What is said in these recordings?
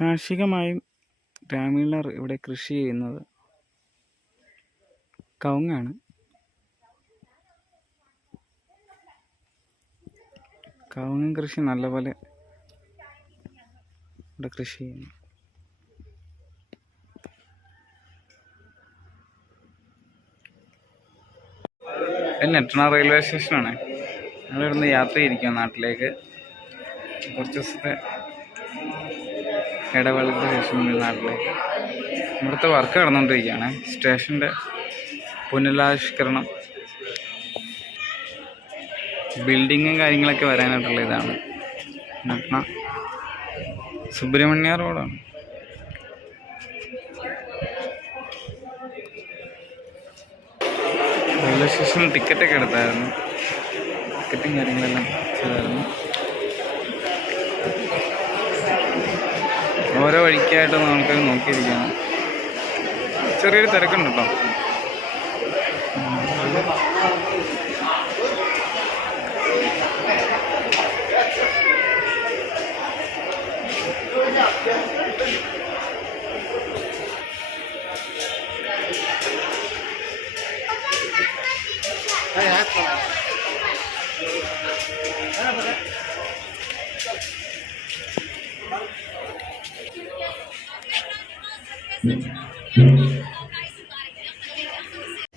കാർഷികമായും ഗ്രാമീണർ ഇവിടെ കൃഷി ചെയ്യുന്നത് കവുങ്ങാണ്. കവുങ്ങ് കൃഷി നല്ലപോലെ ഇവിടെ കൃഷി ചെയ്യുന്നു. നെറ്റണ റെയിൽവേ സ്റ്റേഷനാണ്. ഞങ്ങളിവിടുന്ന് യാത്ര ചെയ്തിരിക്കുക നാട്ടിലേക്ക്. കുറച്ച് ദിവസത്തെ ഇടവേളയ്ക്ക് ശേഷം നാട്ടിൽ ഇവിടുത്തെ വർക്ക് നടന്നുകൊണ്ടിരിക്കുകയാണ് സ്റ്റേഷന്റെ പുനരാവിഷ്കരണം ബിൽഡിങ്ങും കാര്യങ്ങളൊക്കെ വരാനായിട്ടുള്ള ഇതാണ്. സുബ്രഹ്മണ്യ റോഡാണ്. റെയിൽവേ സ്റ്റേഷനിൽ ടിക്കറ്റൊക്കെ എടുത്തായിരുന്നു. ടിക്കറ്റും കാര്യങ്ങളെല്ലാം ചെയ്തായിരുന്നു. ഓരോ വഴിക്കായിട്ട് നമുക്ക് നോക്കിയിരിക്കണം ചെറിയൊരു തിരക്കുണ്ട് കേട്ടോ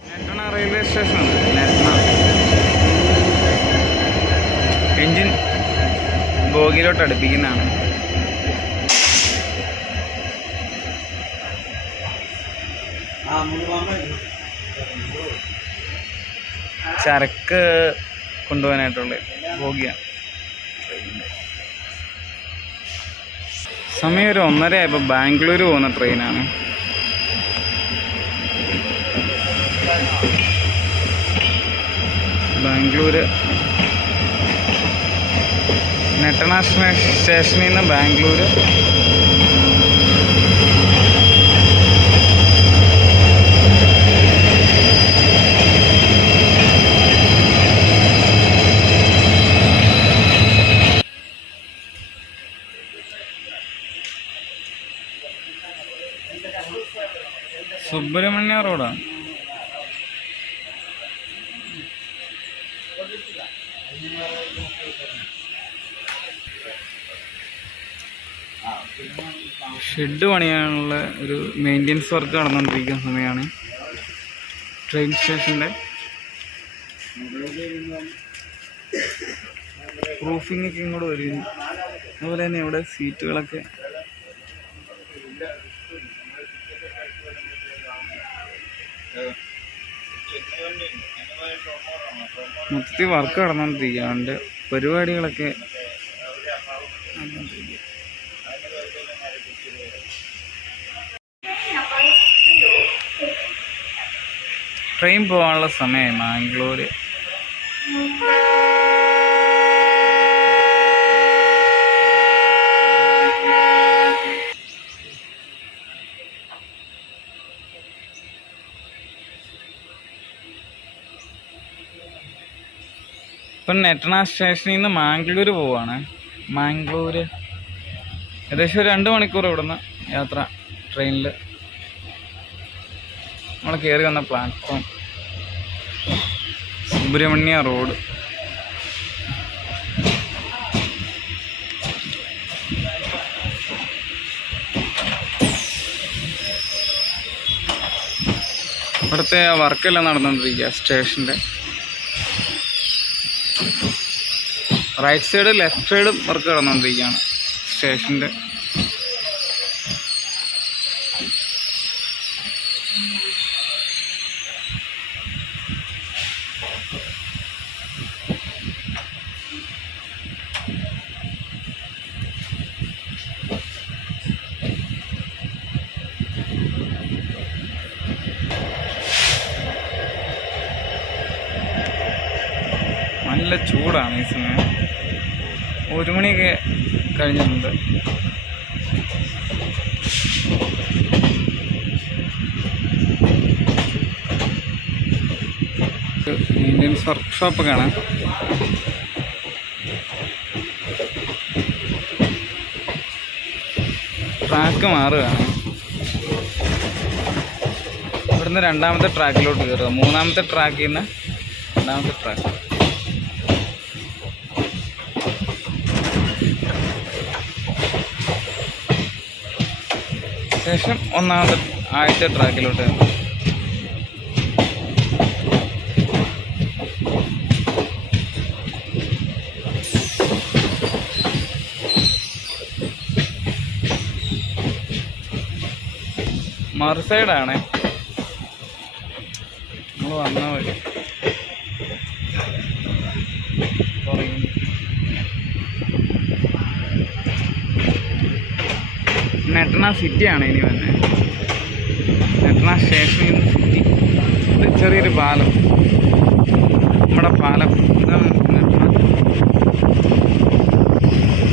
നെട്ടണ റെയിൽവേ സ്റ്റേഷനാണ്. നെട്ടണ. എൻജിൻ ബോഗിയിലോട്ട് അടുപ്പിക്കുന്നതാണ്. ചരക്ക് കൊണ്ടുപോകാനായിട്ടുള്ള ബോഗിയാണ്. സമയം ഒരു ഒന്നര ആയപ്പോൾ ബാംഗ്ലൂർ പോകുന്ന ട്രെയിനാണ്. ബാംഗ്ലൂർ സ്റ്റേ- സ്റ്റേഷനിൽ നിന്ന് ബാംഗ്ലൂര്. സുബ്രഹ്മണ്യ റോഡാണ് ഷെഡ് പണിയാനുള്ള ഒരു മെയിന്റെനൻസ് വർക്ക് നടന്നുകൊണ്ടിരിക്കുന്ന സമയമാണ് ട്രെയിൻ സ്റ്റേഷന്റെ പ്രൂഫിംഗ് ഒക്കെ ഇങ്ങോട്ട് വരുന്നു അതുപോലെ തന്നെ ഇവിടെ സീറ്റുകളൊക്കെ മൊത്തത്തിൽ വർക്ക് നടന്നുകൊണ്ടിരിക്കുക പരിപാടികളൊക്കെ ട്രെയിൻ പോകാനുള്ള സമയം മാംഗ്ലൂര്. ഇപ്പം നെട്ടണ സ്റ്റേഷനിൽ നിന്ന് മാംഗ്ലൂർ പോവാണ്. മാംഗ്ലൂർ ഏകദേശം രണ്ട് മണിക്കൂർ ഇവിടുന്ന് യാത്ര ട്രെയിനിൽ നമ്മൾ കയറി വന്ന പ്ലാറ്റ്ഫോം സുബ്രഹ്മണ്യ റോഡ്. ഇവിടുത്തെ വർക്കെല്ലാം നടന്നുകൊണ്ടിരിക്കുക സ്റ്റേഷന്റെ റൈറ്റ് സൈഡ് ലെഫ്റ്റ് സൈഡും വർക്ക് നടന്നുകൊണ്ടിരിക്കുകയാണ്. സ്റ്റേഷന്റെ നല്ല ചൂടാണ് ഈ സമയം. ഒരു മണിയൊക്കെ കഴിഞ്ഞിട്ടുണ്ട്. ഇന്ത്യൻസ് വർക്ക്ഷോപ്പ് കാണാം. ട്രാക്ക് മാറുകയാണ്. ഇവിടുന്ന് രണ്ടാമത്തെ ട്രാക്കിലോട്ട് കയറുക മൂന്നാമത്തെ ട്രാക്കിൽ നിന്ന് രണ്ടാമത്തെ ട്രാക്ക് ശേഷം ഒന്നാമത്തെ ആദ്യത്തെ ട്രാക്കിലോട്ട് മറു സൈഡാണ് നെട്ടണ സിറ്റിയാണ് ഇനി വന്നത് നെട്ടണ നിന്ന് സിറ്റി. ചെറിയൊരു പാലം. നമ്മുടെ പാലം. ഇതാണ്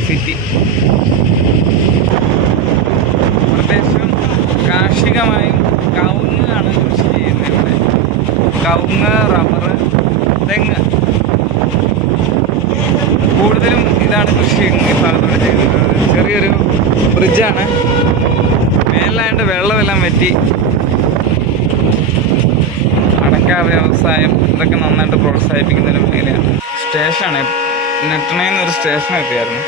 സിറ്റി. പ്രദേശം കാർഷികമായും കവുങ്ങാണ് കൃഷി ചെയ്യുന്നത് ഇവിടെ. കവുങ്ങ് റബ്ബർ തെങ്ങ്. കൂടുതലും ഇതാണ് കൃഷി ഈ ഭാഗത്തോടെ ചെയ്യുന്നത്. ചെറിയൊരു ബ്രിഡ്ജാണ് വറ്റി അടക്ക വ്യവസായം ഇതൊക്കെ നന്നായിട്ട് പ്രോത്സാഹിപ്പിക്കുന്നതിന് മേലെയാണ് സ്റ്റേഷനാണ്. നെട്ടണയിൽ ഒരു സ്റ്റേഷൻ എത്തിയായിരുന്നു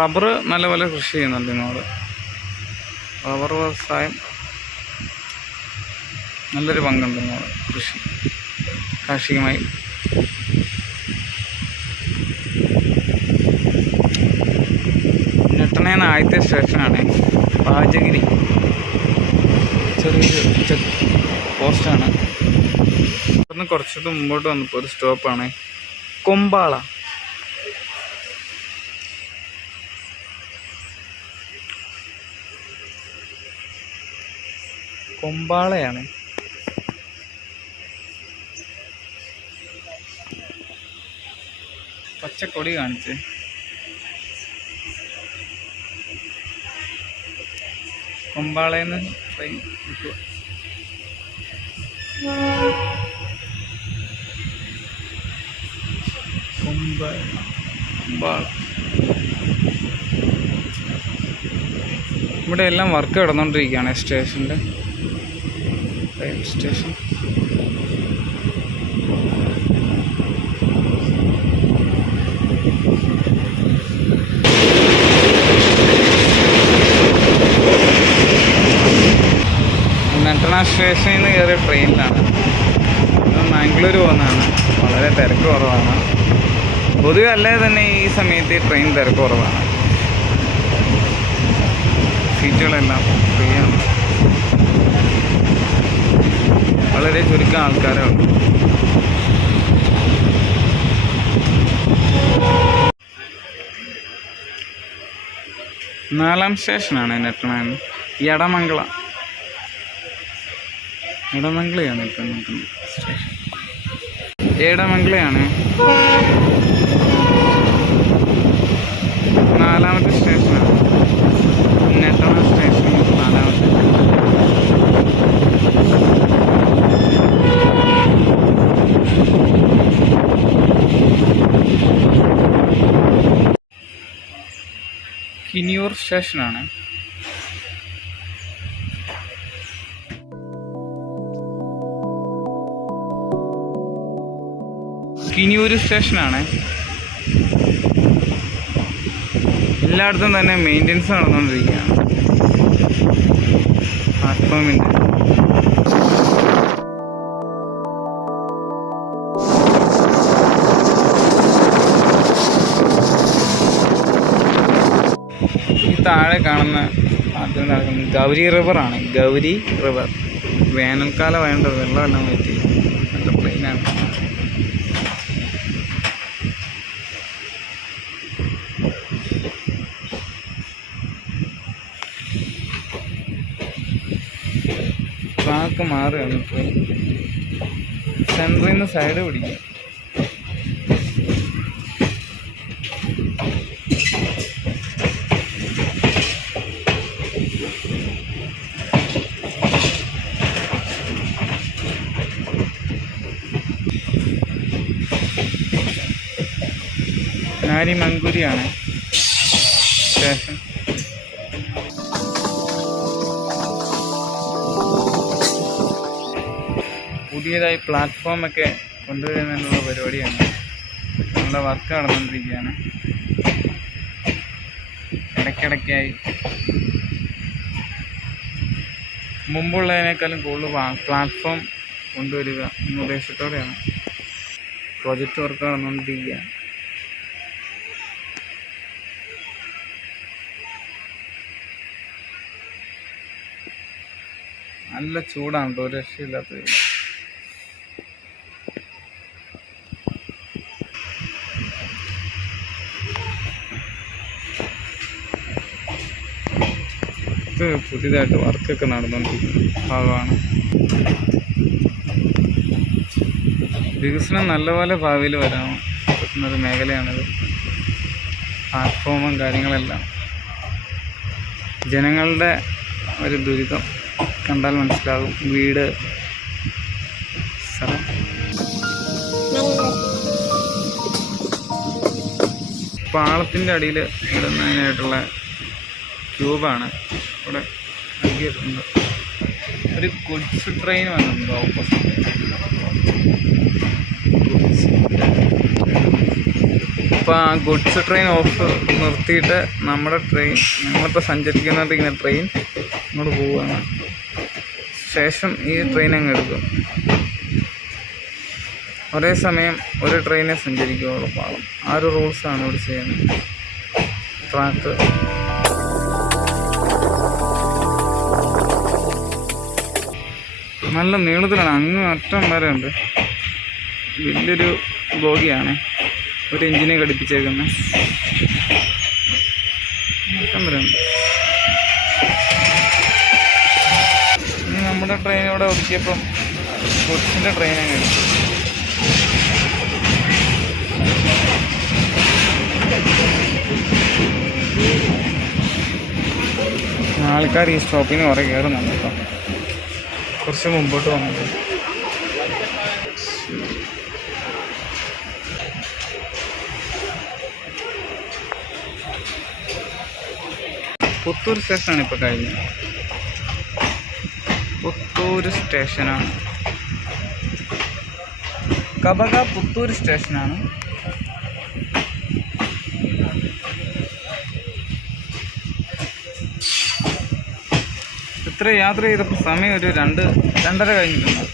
റബ്ബർ നല്ലപോലെ കൃഷി ചെയ്യുന്നുണ്ട് ഇങ്ങോട്ട് റബ്ബർ വ്യവസായം നല്ലൊരു പങ്കുണ്ട് ഇങ്ങോട്ട് കൃഷി. കാർഷികമായി ആദ്യത്തെ സ്റ്റേഷനാണ് പാചകിരി. ചെറിയൊരു പോസ്റ്റാണ്. ഇവിടുന്ന് കുറച്ചുകൂടെ മുമ്പോട്ട് വന്നപ്പോൾ ഒരു സ്റ്റോപ്പാണ് കൊമ്പാള. കൊമ്പാളയാണ്. പച്ചക്കൊടി കാണിച്ച്. കൊമ്പാളയെന്ന് ട്രെയിൻ കിട്ടുക ഇവിടെ എല്ലാം വർക്ക് കിടന്നുകൊണ്ടിരിക്കുകയാണ് സ്റ്റേഷന്റെ സ്റ്റേഷൻ. നെട്ടണ സ്റ്റേഷനിൽ നിന്ന് കയറിയ ട്രെയിനിലാണ്. മാംഗ്ലൂർ പോകുന്നതാണ്. വളരെ തിരക്ക് കുറവാണ്. പൊതുവെ അല്ലേ തന്നെ ഈ സമയത്ത് ഈ ട്രെയിൻ തിരക്ക് കുറവാണ്. സീറ്റുകളെല്ലാം ഫ്രീ ആണ് വളരെ ചുരുക്കം ആൾക്കാരേ ഉള്ളൂ. നാലാം സ്റ്റേഷനാണ് നെട്ടണ എടമംഗള എടമംഗളയാണ് ഇപ്പം നിൽക്കുന്നത് സ്റ്റേഷൻ എടമംഗളയാണ് നാലാമത്തെ സ്റ്റേഷനാണ്. നെട്ടണ സ്റ്റേഷൻ നാലാമത്തെ കിനിയൂർ സ്റ്റേഷനാണ്. കിനിയൂർ സ്റ്റേഷനാണ്. എല്ലായിടത്തും തന്നെ മെയിന്റെനൻസ് നടന്നുകൊണ്ടിരിക്കുകയാണ് പ്ലാറ്റ്ഫോമിന്റെ താഴെ കാണുന്ന അതിൽ നടക്കുന്നത് ഗൗരി റിവറാണ് ഗൗരി റിവർ വേനൽക്കാലം വേണ്ട വെള്ളമെല്ലാം പറ്റി നല്ല പ്ലെയിനാണ് ട്രാക്ക് മാറുകയാണ്. ഇപ്പോൾ സെന്ററിൽ നിന്ന് സൈഡ് പിടിക്കുക. പിടിക്കും നാരിമങ്കുരിയാണ് സ്റ്റേഷൻ പുതിയതായി പ്ലാറ്റ്ഫോമൊക്കെ കൊണ്ടുവരുന്നതിനുള്ള പരിപാടിയാണ്. നമ്മുടെ വർക്ക് നടന്നുകൊണ്ടിരിക്കുകയാണ്. ഇടയ്ക്കിടയ്ക്കായി. മുമ്പുള്ളതിനേക്കാളും കൂടുതൽ പ്ലാറ്റ്ഫോം കൊണ്ടുവരിക എന്ന ഉദ്ദേശത്തോടെയാണ് പ്രോജക്റ്റ് വർക്ക് നടന്നുകൊണ്ടിരിക്കുക. നല്ല ചൂടാണ് കേട്ടോ ഒരു രക്ഷയില്ലാത്ത പുതിയതായിട്ട് വർക്കൊക്കെ നടന്നുകൊണ്ടിരിക്കുന്ന ഭാഗമാണ്. വികസനം നല്ലപോലെ ഭാവിയിൽ വരാൻ പറ്റുന്ന ഒരു മേഖലയാണിത്. പ്ലാറ്റ്ഫോമും കാര്യങ്ങളെല്ലാം. ജനങ്ങളുടെ ഒരു ദുരിതം കണ്ടാൽ മനസ്സിലാകും. വീട്. സ്ഥലം. പാളത്തിന്റെ അടിയിൽ ഇടുന്നതിനായിട്ടുള്ള ക്യൂബാണ് ഇവിടെ നൽകിയിട്ടുണ്ട്. ഒരു ഗുഡ്സ് ട്രെയിൻ വന്നിട്ടുണ്ട് ഓപ്പോസിറ്റ് അപ്പോൾ ആ ഗുഡ്സ് ട്രെയിൻ ഓഫ് നിർത്തിയിട്ട് നമ്മുടെ ട്രെയിൻ നമ്മളിപ്പോൾ ഇങ്ങനെ ട്രെയിൻ ഇങ്ങോട്ട് പോവുകയാണ് ശേഷം ഈ ട്രെയിൻ അങ്ങ് എടുക്കും. ഒരേ സമയം ഒരു ട്രെയിനെ സഞ്ചരിക്കുകയുള്ളൂ പാളം ആ ഒരു റൂൾസാണ് ഇവിടെ ചെയ്യുന്നത്. ട്രാക്ക് നല്ല നീളത്തിലാണ്. അങ്ങ് അറ്റം വരെ ഉണ്ട്. വലിയൊരു ബോഗിയാണ്. ഒരു എഞ്ചിനെ ഘടിപ്പിച്ചേക്കുന്നത് അറ്റം വരെ ഉണ്ട്. ഇനി നമ്മുടെ ട്രെയിൻ ഇവിടെ ഒതുക്കിയപ്പം കൊച്ചിന്റെ അങ്ങ് എടുത്തു. ആൾക്കാർ ഈ സ്റ്റോപ്പിന് കുറേ കയറുന്നുണ്ട് കേട്ടോ. കുറച്ച് മുമ്പോട്ട് വന്നത് പുത്തൂർ സ്റ്റേഷനാണ് ഇപ്പോൾ കഴിഞ്ഞത്. പുത്തൂർ സ്റ്റേഷനാണ്. കബക പുത്തൂർ സ്റ്റേഷനാണ്. ഇത്ര യാത്ര ചെയ്തപ്പോൾ സമയം ഒരു രണ്ട് രണ്ടര കഴിഞ്ഞിട്ടുണ്ട്.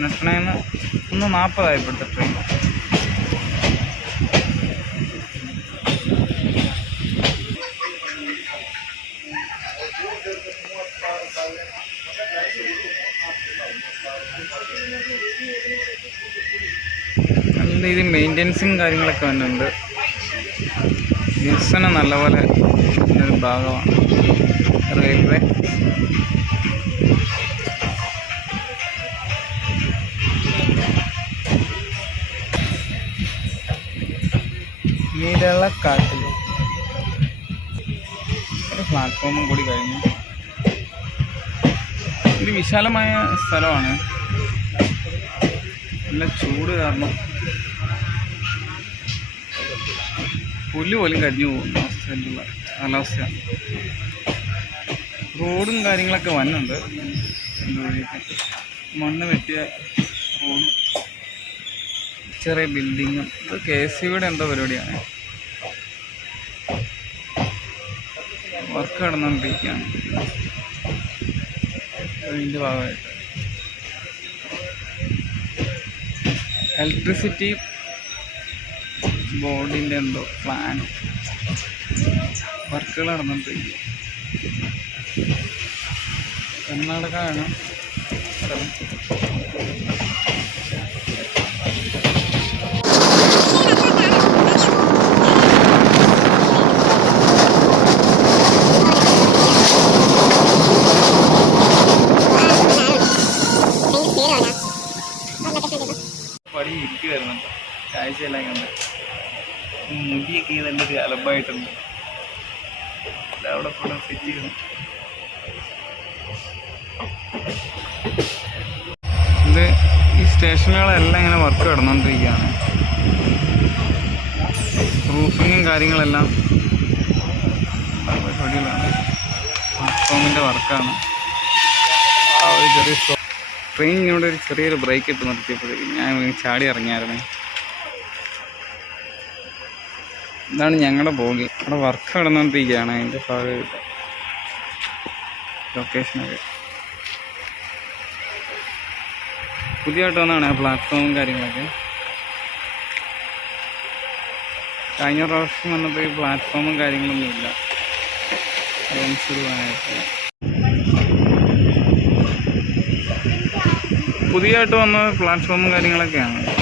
നെട്ടണേന്ന് ഒന്ന് നാൽപ്പതായപ്പോഴത്തെ ട്രെയിൻ നല്ല രീതിയിൽ മെയിന്റെനൻസും കാര്യങ്ങളൊക്കെ വന്നിട്ടുണ്ട്. വികസനം നല്ലപോലെ ഭാഗമാണ്. റെയിൽവേ. നിരളക്കാട്ടിൽ ഒരു പ്ലാറ്റ്ഫോമും കൂടി കഴിഞ്ഞു. ഒരു വിശാലമായ സ്ഥലമാണ്. നല്ല ചൂട് കാരണം പുല്ല് പോലും കരിഞ്ഞു പോകുന്ന. അവസ്ഥയിലുള്ള കാലാവസ്ഥയാണ്. റോഡും കാര്യങ്ങളൊക്കെ വന്നുണ്ട്. മണ്ണ് വെട്ടിയ ചെറിയ ബിൽഡിങ്ങും. ഇത് കെ എസ് സിയുടെ എന്തോ പരിപാടിയാണ്. വർക്ക് നടന്നുകൊണ്ടിരിക്കുകയാണ് അതിന്റെ ഭാഗമായിട്ട്. ഇലക്ട്രിസിറ്റി ബോർഡിന്റെ എന്തോ പ്ലാൻ വർക്കുകൾ നടന്നുകൊണ്ടിരിക്കുക കർണാടക ആണ്. കാഴ്ചയെല്ലാം കണ്ട്. മുടിയൊക്കെ നല്ല ഒരു അലമ്പായിട്ടുണ്ട്. അവിടെ കൂടെ സെറ്റ് ചെയ്യണം ഇത് ഈ സ്റ്റേഷനുകളെല്ലാം ഇങ്ങനെ വർക്ക് നടന്നുകൊണ്ടിരിക്കുകയാണ് റൂഫിങ്ങും കാര്യങ്ങളെല്ലാം പരിപാടികളാണ് വർക്കാണ് ആ ഒരു ചെറിയ ട്രെയിൻ ഇവിടെ ഒരു ചെറിയൊരു ബ്രേക്ക് ഇട്ട് നിർത്തിയപ്പോഴേക്കും ഞാൻ ചാടി ഇറങ്ങിയായിരുന്നേ ഇതാണ് ഞങ്ങളുടെ ബോഗി. അവിടെ വർക്ക് നടന്നുകൊണ്ടിരിക്കുകയാണ് അതിന്റെ ഭാഗമായിട്ട് ലൊക്കേഷനൊക്കെ പുതിയതായിട്ട് വന്നതാണ് പ്ലാറ്റ്ഫോമും കാര്യങ്ങളൊക്കെ. കഴിഞ്ഞ പ്രാവശ്യം വന്നപ്പോൾ ഈ പ്ലാറ്റ്ഫോമും കാര്യങ്ങളൊന്നും ഇല്ല. പുതിയതായിട്ട് വന്ന പ്ലാറ്റ്ഫോമും കാര്യങ്ങളൊക്കെയാണ്.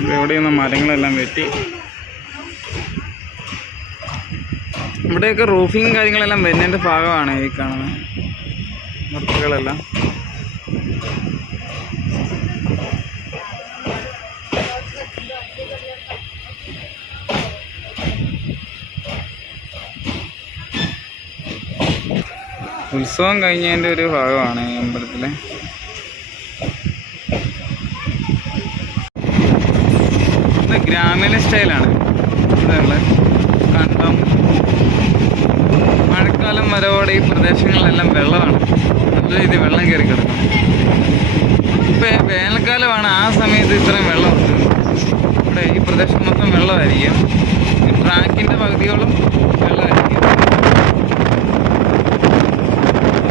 ഇവിടെ എവിടെയൊന്നും മരങ്ങളെല്ലാം വെട്ടി. ഇവിടെയൊക്കെ റൂഫിങ് കാര്യങ്ങളെല്ലാം വരുന്നതിന്റെ ഭാഗമാണ് ഈ കാണുന്നത്. മുറികളെല്ലാം ഉത്സവം കഴിഞ്ഞതിന്റെ ഒരു ഭാഗമാണ് ഈ അമ്പലത്തിലെ. ഗ്രാമീണ സ്റ്റൈലാണ് കണ്ടം മഴക്കാലം വരവോടെ ഈ പ്രദേശങ്ങളിലെല്ലാം വെള്ളമാണ്. നല്ല രീതിയിൽ വെള്ളം കയറി കിടക്കും ഇപ്പം വേനൽക്കാലമാണ് ആ സമയത്ത് ഇത്രയും വെള്ളമുണ്ട് ഇവിടെ ഈ പ്രദേശം മൊത്തം വെള്ളമായിരിക്കും. ട്രാക്കിന്റെ പകുതിയോളം വെള്ളമായിരിക്കും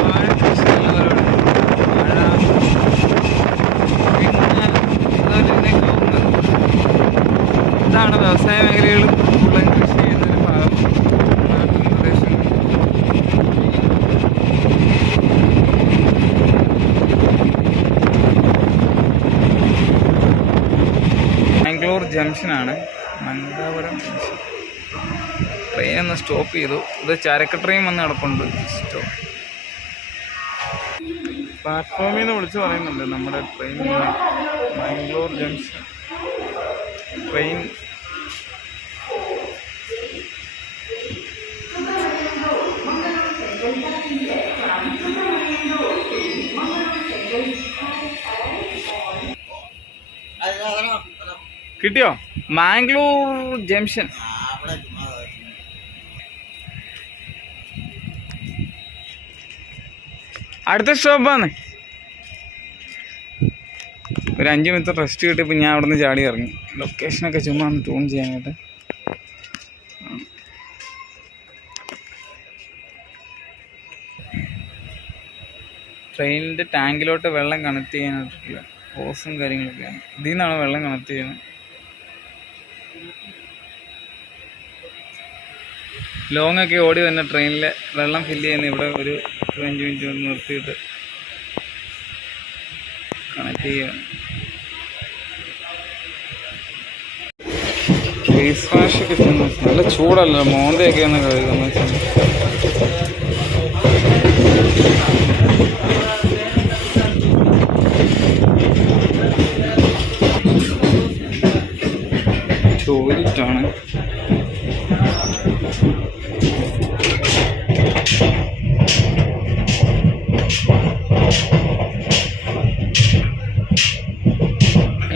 വാഴ കൃഷിയുള്ളവരോട് വാഴ പിന്നെ അതുപോലെ തന്നെ കവുങ്ങ് ഇതാണ് വ്യവസായ മേഖലകളും ഉള്ള കൃഷി ചെയ്യുന്നൊരു ഭാഗം നാട്ടിൻ പ്രദേശങ്ങൾ ബാംഗ്ലൂർ ജംഗ്ഷനാണ് മംഗലാപുരം ജംഗ്ഷൻ ട്രെയിൻ ഒന്ന് സ്റ്റോപ്പ് ചെയ്തു. ഇത് ചരക്ക് വന്ന് കിടപ്പുണ്ട്. സ്റ്റോപ്പ് പ്ലാറ്റ്ഫോമിൽ നിന്ന് വിളിച്ച് പറയുന്നുണ്ട് നമ്മുടെ ട്രെയിൻ ബാംഗ്ലൂർ ജംഗ്ഷൻ ട്രെയിൻ കിട്ടിയോ? മാംഗ്ലൂർ ജംഗ്ഷൻ അടുത്ത സ്റ്റോപ്പാണ്. ഒരു അഞ്ച് മിനിറ്റ് റെസ്റ്റ് കിട്ടിയപ്പോൾ ഞാൻ അവിടെ നിന്ന് ചാടി ഇറങ്ങി. ലൊക്കേഷനൊക്കെ ചുമ്മാ ഒന്ന് ട്യൂൺ ചെയ്യാനായിട്ട്. ട്രെയിനിന്റെ ടാങ്കിലോട്ട് വെള്ളം കണക്ട് ചെയ്യാനായിട്ടുള്ള ഹോസും കാര്യങ്ങളൊക്കെയാണ്. ഇതിൽ നിന്നാണ് വെള്ളം കണക്ട് ചെയ്യുന്നത്? ലോങ് ഒക്കെ ഓടി വന്ന ട്രെയിനിൽ വെള്ളം ഫില്ല് ചെയ്യുന്ന ഇവിടെ ഒരു പത്ത് അഞ്ച് മിനിറ്റ് ഒന്ന് നിർത്തിയിട്ട് കണക്ട് ചെയ്യുകയാണ് ഫേസ് വാഷ് കിട്ടുന്നു നല്ല ചൂടല്ല? മോന്തയൊക്കെ ഒന്ന്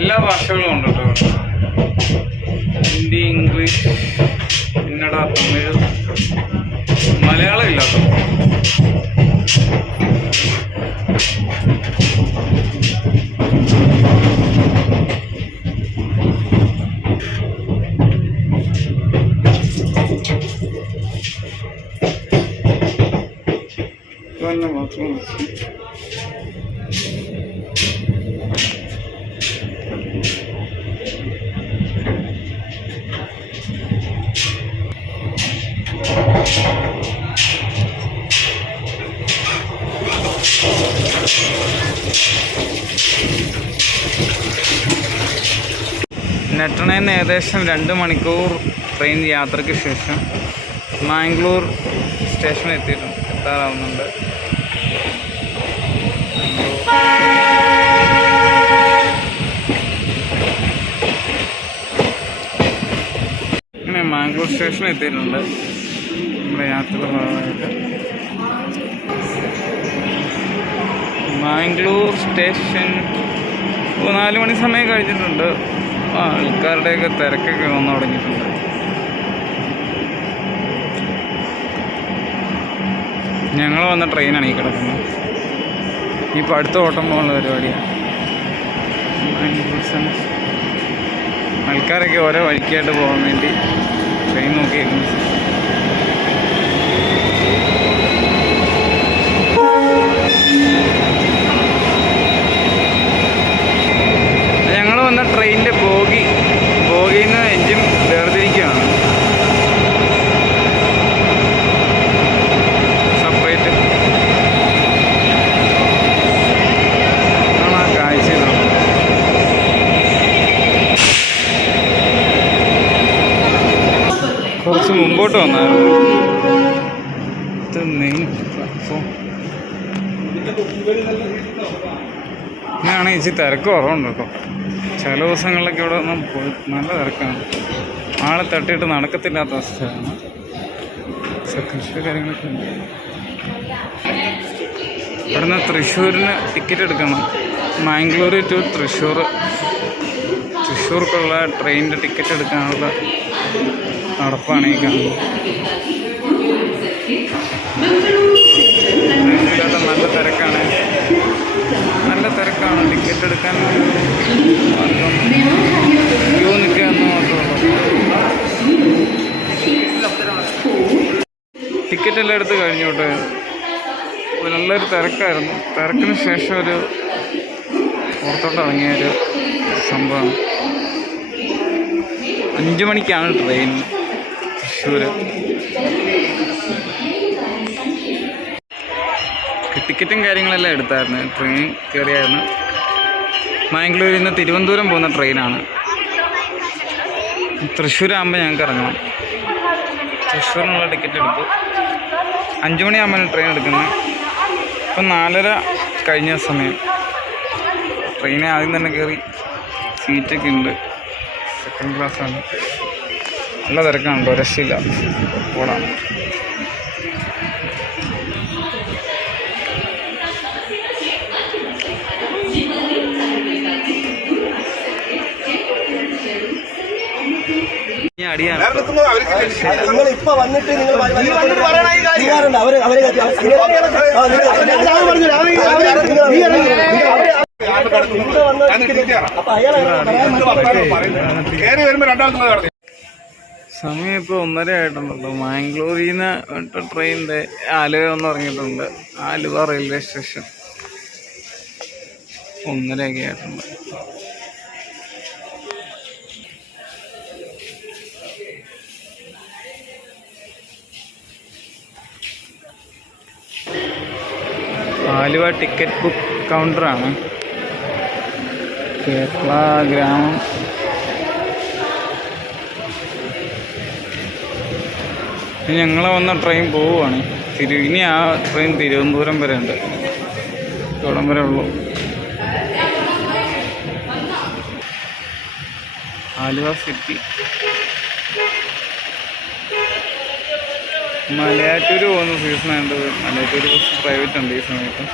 എല്ലാ ഭാഷകളും ഉണ്ട് കേട്ടോ. ഹിന്ദി ഇംഗ്ലീഷ് കന്നഡ തമിഴ്. മലയാളം ഇല്ല നെട്ടണയിൽ ഏകദേശം രണ്ട് മണിക്കൂർ ട്രെയിൻ യാത്രയ്ക്ക് ശേഷം മാംഗ്ലൂർ സ്റ്റേഷനിൽ എത്തിയിട്ടുണ്ട്. എത്താറാവുന്നുണ്ട്. മാംഗ്ലൂർ സ്റ്റേഷനിൽ എത്തിയിട്ടുണ്ട്. നമ്മുടെ യാത്രയുടെ ഭാഗമായിട്ട്. മാംഗ്ലൂർ സ്റ്റേഷൻ നാല് മണി സമയം കഴിഞ്ഞിട്ടുണ്ട്. ആൾക്കാരുടെയൊക്കെ തിരക്കൊക്കെ വന്നു തുടങ്ങിയിട്ടുണ്ട്. ഞങ്ങൾ വന്ന ട്രെയിനാണ് ഈ കിടക്കുന്നത്. ഇപ്പോൾ അടുത്ത ഓട്ടം പോകാനുള്ള പരിപാടിയാണ് ആൾക്കാരൊക്കെ ഓരോ വഴിക്കായിട്ട് പോകാൻ വേണ്ടി ട്രെയിൻ നോക്കിയേക്കുന്നു ഞങ്ങൾ വന്ന ട്രെയിനിന്റെ ബോഗിയിൽ നിന്ന് എഞ്ചിൻ വേർതിരിക്കുകയാണ്. സെപ്പറേറ്റ് ആണ് ആ കാഴ്ച ഇതാണ് കുറച്ച് മുമ്പോട്ട് വന്നായിരുന്നു. ഇത് മെയിൻ പ്ലാറ്റ്ഫോം ഇച്ചിരി തിരക്ക് കുറവുണ്ട് ഇപ്പം ചില ദിവസങ്ങളിലൊക്കെ ഇവിടെ ഒന്നും പോയി നല്ല തിരക്കാണ്. ആളെ തട്ടിയിട്ട് നടക്കത്തില്ലാത്ത അവസ്ഥയാണ്. കൃഷി കാര്യങ്ങളൊക്കെ ഉണ്ട്. ഇവിടുന്ന് തൃശ്ശൂരിന് ടിക്കറ്റ് എടുക്കണം. മാംഗ്ലൂർ ടു തൃശ്ശൂർ. തൃശ്ശൂർക്കുള്ള ട്രെയിനിന്റെ ടിക്കറ്റ് എടുക്കാനുള്ള നടപ്പാണ് ഈ കാണുന്നത് ഇതിലൊക്കെ നല്ല തിരക്കാണ് നല്ല തിരക്കാണ് ടിക്കറ്റ് എടുക്കാൻ ക്യൂ നിൽക്കുക എന്ന് മാത്രമേ ടിക്കറ്റ് എല്ലാം എടുത്ത് കഴിഞ്ഞു കേട്ടോ. നല്ലൊരു തിരക്കായിരുന്നു. തിരക്കിന് ശേഷം ഒരു പുറത്തോട്ട് ഇറങ്ങിയ ഒരു സംഭവം. അഞ്ച് മണിക്കാണ് ട്രെയിൻ തൃശ്ശൂർ ടിക്കറ്റും കാര്യങ്ങളെല്ലാം എടുത്തായിരുന്നു. ട്രെയിൻ കയറിയായിരുന്നു. മാംഗ്ലൂരിൽ നിന്ന് തിരുവനന്തപുരം പോകുന്ന ട്രെയിനാണ് തൃശ്ശൂരാകുമ്പോൾ ഞങ്ങൾക്ക് ഇറങ്ങണം. തൃശ്ശൂരിനുള്ള ടിക്കറ്റ് എടുത്തു. അഞ്ച് മണിയാകുമ്പോൾ ട്രെയിൻ എടുക്കുന്നത്. ഇപ്പം നാലര കഴിഞ്ഞ സമയം. ട്രെയിനെ ആദ്യം തന്നെ കയറി. സീറ്റൊക്കെ ഉണ്ട്. സെക്കൻഡ് ക്ലാസ്സാണ് നല്ല തിരക്കാണ് രക്ഷയില്ല. ഓടാണ് അടിയാണ് നിങ്ങൾ ഇപ്പൊ വന്നിട്ട് നിങ്ങൾ അവർ അവരെ സമയം ഇപ്പോൾ ഒന്നര ആയിട്ടുണ്ടല്ലോ മാംഗ്ലൂരിൽ നിന്ന് ട്രെയിനിന്റെ ആലുവ ഒന്ന് ഇറങ്ങിയിട്ടുണ്ട് ആലുവ റെയിൽവേ സ്റ്റേഷൻ ഒന്നരയൊക്കെ ആയിട്ടുണ്ട് ആലുവ ടിക്കറ്റ് ബുക്ക് കൗണ്ടറാണ് കേരള ഗ്രാമം. ഇനി ഞങ്ങൾ വന്ന ട്രെയിൻ പോവുകയാണ് തിരു ഇനി ആ ട്രെയിൻ തിരുവനന്തപുരം വരെ ഉണ്ട്. ഇവിടം വരെ ഉള്ളൂ. ആലുവ സിറ്റി മലയാറ്റൂർ പോകുന്ന സീസണായത് മലയാറ്റൂർ കുറച്ച് പ്രൈവറ്റ് ഉണ്ട് ഈ സമയത്ത്.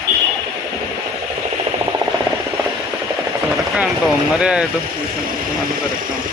തിരക്കാണ് ഒന്നര ആയിട്ട് സീസൺ നല്ല തിരക്കാണ്.